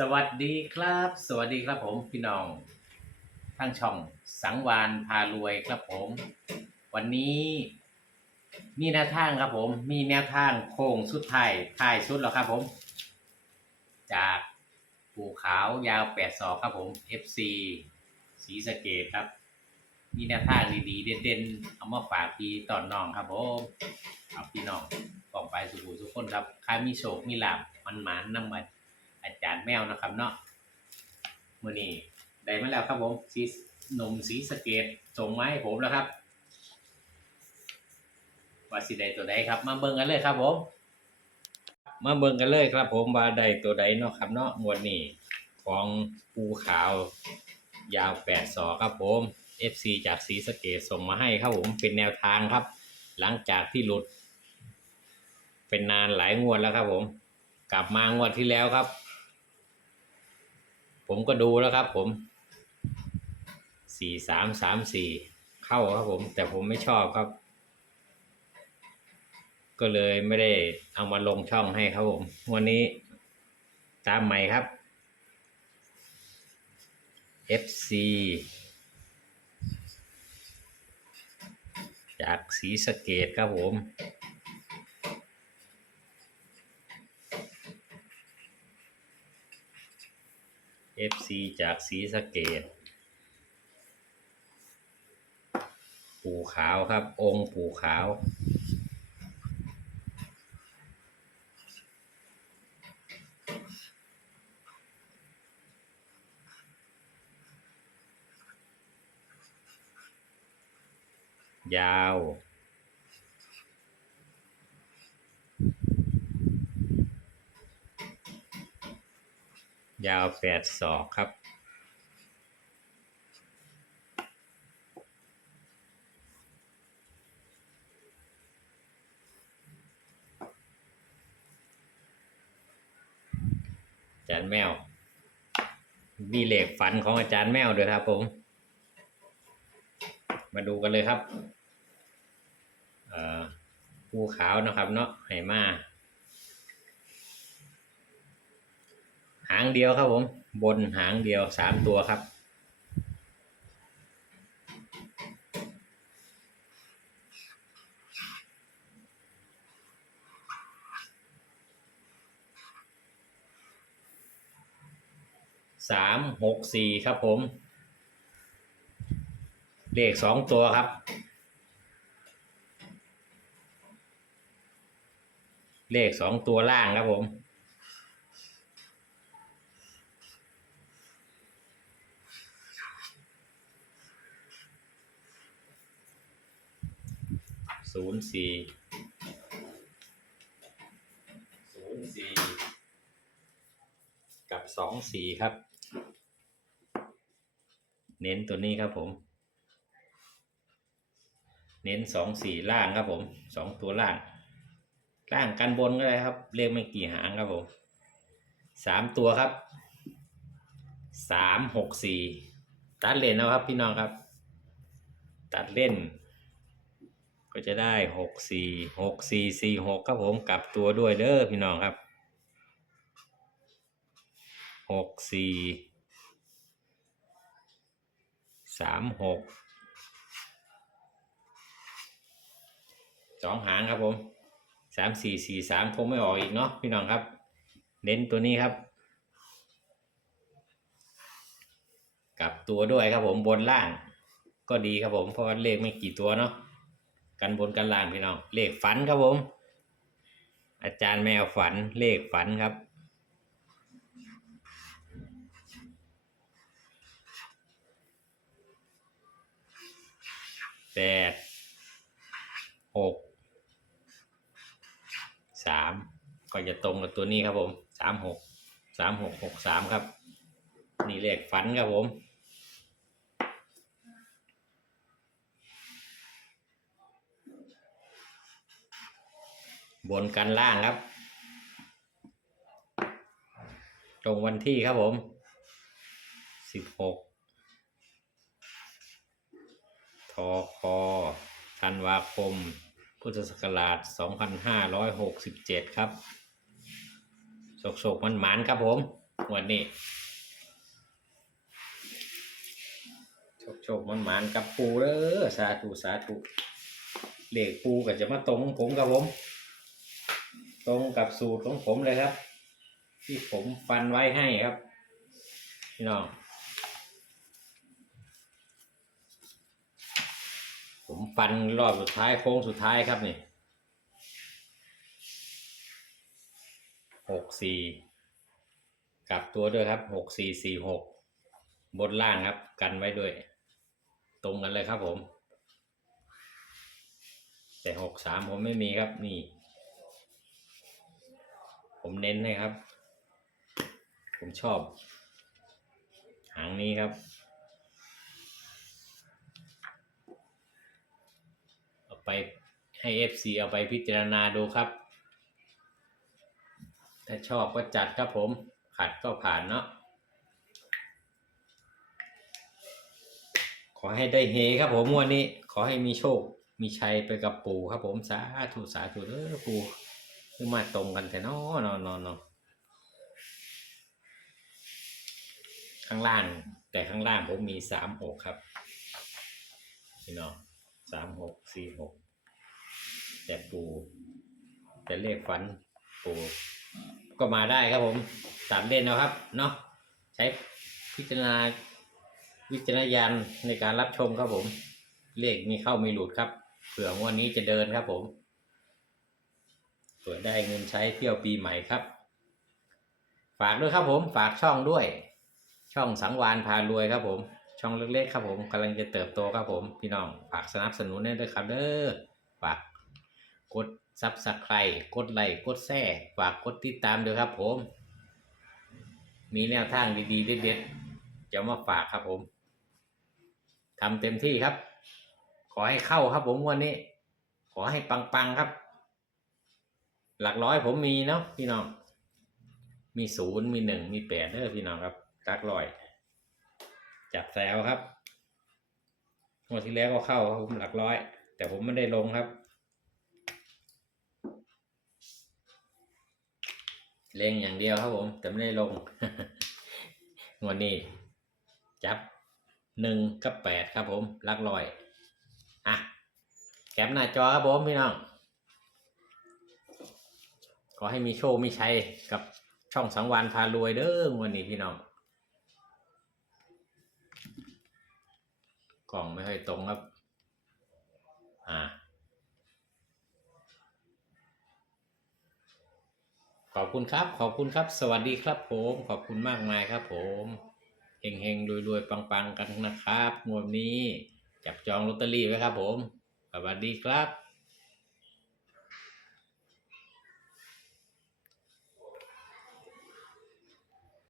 สวัสดีครับ สวัสดีครับผมพี่น้องทั้งช่องสังวานพารวยครับผม วันนี้มีแนวทางครับผม มีแนวทางโค้งสุดท้ายท้ายสุดแล้วครับผม จากภูขาวยาวแปดศอกครับผม FC ศรีสะเกดครับ มีแนวทางดีๆ เด่นๆ เอามาฝากพี่ตอนน้องครับผมเอาพี่น้องกองไปสุขุทุกคนครับใครมีโชคมีลาบมันหมานนำมา อาจารย์แมวนะครับเนาะมื่อนี้ได้มาแล้วครับผมสีหนุ่มสีสเกตส่งมาให้ผมแล้วครับว่าสิได้ตัวใดครับ มาเบิ่งกันเลยครับผม มาเบิ่งกันเลยครับ ผมว่าได้ตัวใดเนาะครับเนาะงวดนี้ของปูขาว ยาวแปดศอกครับผม FC จากสีสเกตส่งมาให้ครับผมเป็นแนวทางครับ หลังจากที่หลุด เป็นนานหลายงวดแล้วครับผม กลับมางวดที่แล้วครับ ผมก็ดูแล้วครับ ผมสี่สามสามสี่เข้าครับผม แต่ผมไม่ชอบครับ ก็เลยไม่ได้เอามาลงช่องให้ครับผม วันนี้ตามใหม่ครับ FC จากสีสเกตครับผม FC จากสีสะเกตปู่ขาวครับ องค์ปู่ขาว ยาว ยาวแปดศอกครับ อาจารย์แมว มีเหล็กฝันของอาจารย์แมวด้วยครับผม มาดูกันเลยครับ เอ่อภูขาวนะครับเนาะไหมา หางเดียวครับผม บนหางเดียวสามตัวครับ สามหกสี่ครับผม เลขสองตัวครับ เลขสองตัวล่างครับผม ศูนย์สี่ศูนย์สี่กับสองสี่ครับ เน้นตัวนี้ครับผม เน้นสองสี่ล่างครับผมสองตัวล่าง ล่างกันบนก็ได้ครับ เลขไม่กี่หางครับผมสามตัวครับสามหกสี่ตัดเล่นนะครับพี่น้องครับ ตัดเล่น ก็จะได้หกสี่หกสี่สี่หกครับผมกลับตัวด้วยเด้อพี่น้องครับหกสี่สามหกสองหางครับผมสามสี่สี่สามคงไม่ออกอีกเนาะพี่น้องครับ เน้นตัวนี้ครับ กลับตัวด้วยครับผมบนล่าง ก็ดีครับผมเพราะว่าเลขไม่กี่ตัวเนาะ กันบนกันล่างพี่น้องเลขฝันครับผม อาจารย์แมวฝันเลขฝันครับแปดหกสามก็จะตรงกับตัวนี้ครับผมสามหกสามหกหกสามครับ นี่เลขฝันครับผม บนกันล่างครับ ตรงวันที่ครับผมสิบหกทอคอธันวาคม พุทธศักราชสองพันห้าร้อยหกสิบเจ็ดครับโศกๆมันหมานครับผม วันนี้โชคโชคมันหมานกับปูเด้อสาธุสาธุเลขปูก็จะมาตรงผมกับผม ตรงกับสูตรของผมเลยครับ ที่ผมฟันไว้ให้ครับพี่น้องผมฟันรอบสุดท้ายโค้งสุดท้ายครับนี่หกสี่กลับตัวด้วยครับหกสี่สี่หกบนล่างครับ กันไว้ด้วย ตรงกันเลยครับผม แต่หกสามผมไม่มีครับนี่ ผมเน้นให้ครับ ผมชอบ หางนี้ครับเอาไปให้ FC เอาไปพิจารณาดูครับ ถ้าชอบก็จัดครับผม ขัดก็ผ่านเนาะขอให้ได้เฮครับผมวันนี้ ขอให้มีโชค มีชัยไปกับปู่ครับผม สาธุสาธุเด้อปู่ คือมาตรงกันแต่นอนอนนอข้างล่าง แต่ข้างล่างผมมีสามหกครับพี่น้องสามหกสี่หกแต่ปูแต่เลขฝันปูก็มาได้ครับผมสามเล่นนะครับ เนาะใช้พิจารณาวิจารณญาณในการรับชมครับผม เลขมีเข้ามีหลุดครับเผื่องวันนี้จะเดินครับผม เผื่อได้เงินใช้เที่ยวปีใหม่ครับ ฝากด้วยครับผมฝากช่องด้วย ช่องสังวานพารวยครับผม ช่องเล็กๆครับผมกำลังจะเติบโตครับผม พี่น้องฝากสนับสนุนด้วยครับเด้อฝากกดซับสไครต์กดไลค์กดแชร์ฝากกดติดตามด้วยครับผม มีแนวทางดีๆ เด็ดๆจะมาฝากครับผมทำเต็มที่ครับ ขอให้เข้าครับผมวันนี้ ขอให้ปังๆครับ หลักร้อยผมมีเนาะพี่น้อง มีศูนย์มีหนึ่งมีแปดเด้อพี่น้องครับหลักร้อย จับแซวครับงวดที่แล้วก็เข้าครับผมหลักร้อย แต่ผมไม่ได้ลงครับ เล่งอย่างเดียวครับผม แต่ไม่ได้ลงงวดนี้ จับหนึ่งกับแปดครับผมหลักร้อย อะแคปหน้าจอครับผมพี่น้อง อให้มีโชคมีชัยกับช่องสังวานพารวยเด้อวันนี้พี่น้องกล่องไม่ค่อยตรงครับ อ่า ขอบคุณครับ ขอบคุณครับ สวัสดีครับผม ขอบคุณมากมายครับผมเฮงเฮงรวยรวยๆปังๆ กันนะครับงวดนี้ จับจองลอตเตอรี่ไว้ครับผม สวัสดีครับ